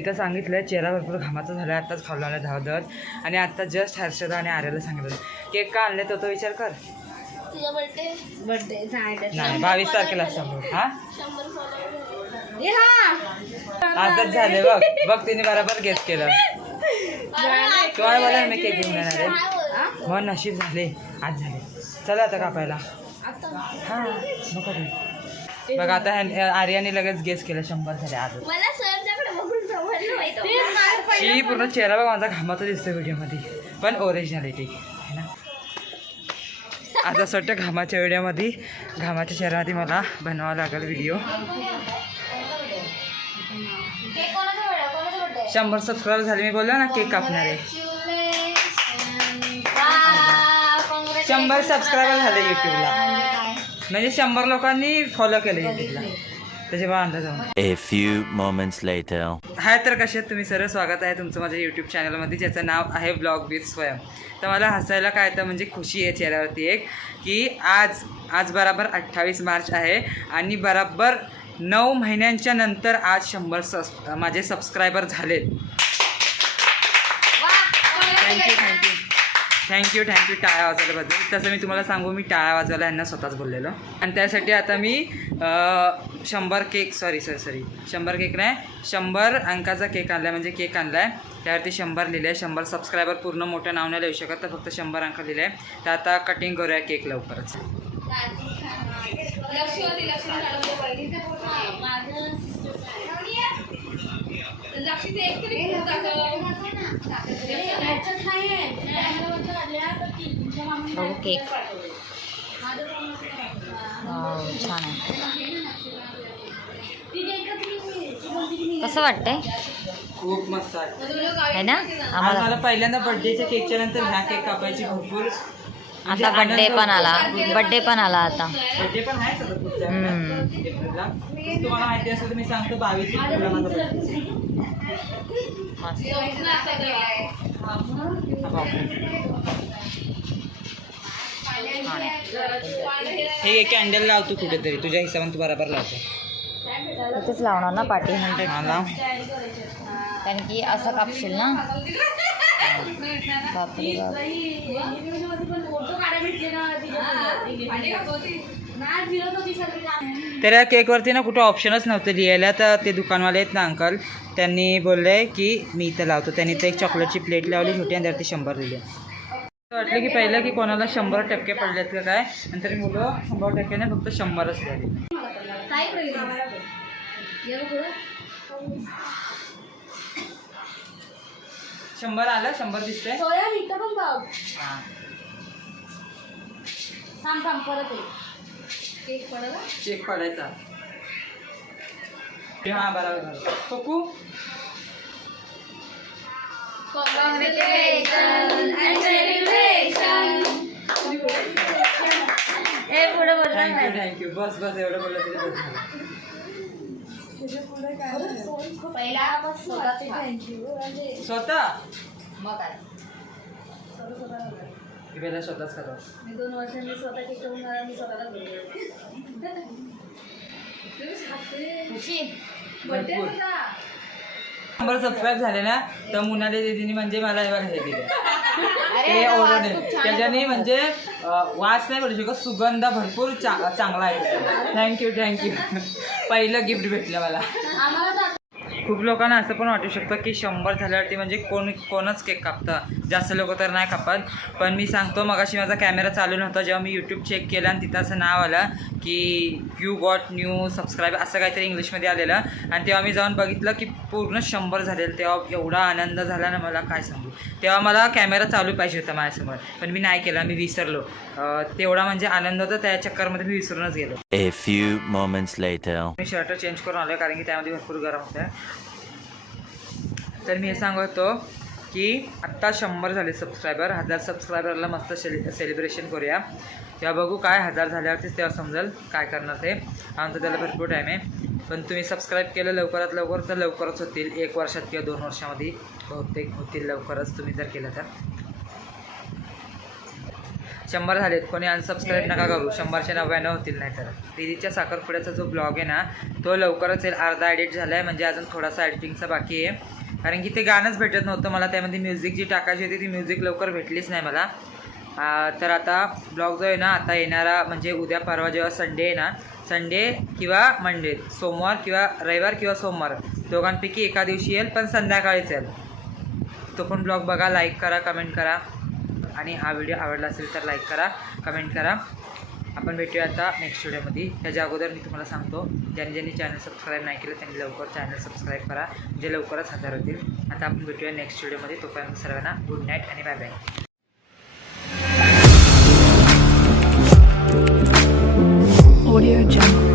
मी तर सांगितलं चेहरा भरपूर घामाचा झाला, आत्ताच खाऊ लागला धावत. आणि आत्ता जस्ट हर्षदा आणि आर्याला सांगितलं केक का आणले तो विचार कर. तुझा बर्थडे नाही 22 तारखेला असतो. हा आजच झाले बघ तिने बरोबर गेस केलं. तुम्हाला बोला मी केक घेऊन येणार आहे. मग नशीब झाले आज झाले. चला आता कापायला. हां नको ते बघ आता आर्याने लगेच गेस केलं 100 झाले आजच. ही पूर्ण चेहरा बघ माझा घामाचा दिसतो व्हिडिओमध्ये, पण ओरिजिनॅलिटी आहे ना. आता असं वाटतं घामाच्या व्हिडिओमध्ये घामाच्या चेहऱ्यामध्ये मला बनवावं लागेल व्हिडिओ. 100 सबस्क्राईबर झाले. मी बोललो ना केक कापणार आहे. 100 सबस्क्रायबर झाले यूट्यूबला, म्हणजे 100 लोकांनी फॉलो केलं यूट्यूबला. त्याच्यामुळे अंदाज A few moments later. हाय तर कसे आहेत तुम्ही? सर्व स्वागत आहे तुमचं माझ्या यूट्यूब चॅनलमध्ये, ज्याचं नाव आहे ब्लॉग विथ स्वयं. तर मला हसायला काय तर म्हणजे खुशी आहे चेहऱ्यावरती एक, की आज बराबर 28 मार्च आहे आणि बराबर 9 महिन्यांच्या नंतर आज 100 माझे सबस्क्रायबर झालेत. थँक्यू टाळ्या वाजवल्याबद्दल. तसं मी तुम्हाला सांगू, मी टाळ्या वाजवायला यांना स्वतःच बोललेलो. आणि त्यासाठी आता मी 100 केक 100 केक नाही 100 अंकाचा केक आणला आहे. म्हणजे केक आणला आहे त्यावरती 100 लिहिलं आहे. 100 सबस्क्रायबर पूर्ण मोठं नाव नाही लिहू शकत, तर फक्त 100 अंक लिहिलं आहे. तर आता कटिंग करूया केक लवकरच. बघू केक छान आहे. कसं वाटतंय? खूप मस्त आहे ना. आम्हाला पहिल्यांदा बर्थडेच्या केकच्या नंतर ह्या केक कापायची भरपूर. आता बड्डे पण आला आता. बर्थडे पण आहे सगळं पुढच्या एप्रिलला. तुम्हाला माहिती असेल तर मी सांगतो 22 एप्रिलला माझा बर्थडे. हे कॅन्डल लावतो कुठेतरी, तुझ्या हिशोबाने तू बरोबर लावतो. इथेच लावणार ना पाठी 100, हा लाव. कारण की असं कापशील ना. बापरे बाप. तर या केकवरती ना कुठं ऑप्शनच नव्हतं लिहायला. तर ते दुकानवाले आहेत ना अंकल, त्यांनी बोलले की मी इथं लावतो. त्यांनी तर एक चॉकलेटची प्लेट लावली छोटी आणि त्यावरती 100 लिहिले. वाटलं की पहिलं की कोणाला 100% पडलेत का काय, नंतर मुलं 100% फक्त 100च झाले. 100 आलं. 100 दिसतंय. केक पडायचा. हा बरोबर. Cuckoo thank you. बस एवढं बोललं तरी बस झालं. स्वतः पहिला स्वतःच करा. मी 2 वर्षांनी स्वतः केक करून मी स्वतःला भरपूर 100 सबस्क्राईब झाले ना, तर मुनाली दीदीनी म्हणजे मला हे दिलं ते ओढवणे. त्याच्याने म्हणजे वास नाही बोलू शकत, सुगंध भरपूर चांगला आहे. थँक्यू पहिलं गिफ्ट भेटलं मला. खूप लोकांना असं पण वाटू शकतं की 100 झाल्यावरती म्हणजे कोणच केक कापतं, जास्त लोक तर नाही कापत. पण मी सांगतो, मगाशी माझा कॅमेरा चालू नव्हता, जेव्हा मी यूट्यूब चेक केलं आणि तिथं असं नाव आलं की यू गॉट न्यू सबस्क्राईब असं काहीतरी इंग्लिशमध्ये आलेलं. आणि तेव्हा मी जाऊन बघितलं की पूर्ण 100 झालेलं. तेव्हा एवढा आनंद झाला ना मला काय सांगू. तेव्हा मला कॅमेरा चालू पाहिजे होता माझ्यासमोर, पण मी नाही केला, मी विसरलो. तेवढा म्हणजे आनंद होता, त्या चक्करमध्ये मी विसरूनच गेलो. A few moments later. Me shirt change करून आलो कारण की त्यामध्ये भरपूर गरम होतं. तर मी हे सांगतो की आत्ता 100 झाले सबस्क्रायबर. 1000 सबस्क्रायबरला मस्त सेलिब्रेशन करूया. तेव्हा बघू काय 1000 झाल्यावरतीच तेव्हा समजेल काय करणार ते. आमचं त्याला भरपूर टाईम आहे. पण तुम्ही सबस्क्राईब केलं लवकरात लवकर तर लवकरच होतील. 1 वर्षात किंवा 2 वर्षामध्ये बहुतेक होतील लवकरच, तुम्ही जर केलं तर. 100 झालेत. कोणी अनसबस्क्राईब नका करू, 100-99 होतील. नाही तर दीदीच्या साखरपुड्याचा जो ब्लॉग आहे ना तो लवकरच येईल. अर्धा एडिट झाला आहे, म्हणजे अजून थोडासा एडिटिंगचा बाकी आहे. कारण की ते गाणंच भेटत नव्हतं मला, त्यामध्ये म्युझिक जी टाकायची होती ती म्युझिक लवकर भेटलीच नाही मला. तर आता ब्लॉग जो आहे ना आता येणारा म्हणजे उद्या परवा जेव्हा संडे आहे ना, संडे किंवा मंडे, सोमवार किंवा रविवार किंवा सोमवार दोघांपैकी एका दिवशी येईल, पण संध्याकाळीच येईल. तो पण ब्लॉग बघा, लाईक करा, कमेंट करा. आणि हा व्हिडिओ आवडला असेल तर लाईक करा, कमेंट करा. आपण भेटूया आता नेक्स्ट व्हिडिओमध्ये. त्याच्या अगोदर मी तुम्हाला सांगतो, ज्यांनी चॅनल सबस्क्राईब नाही केलं त्यांनी लवकर चॅनल सबस्क्राईब करा, म्हणजे लवकरच 1000 होतील. आता आपण भेटूया नेक्स्ट व्हिडिओमध्ये. तोपर्यंत सर्वांना गुड नाईट आणि बाय बाय. Audio Jungle.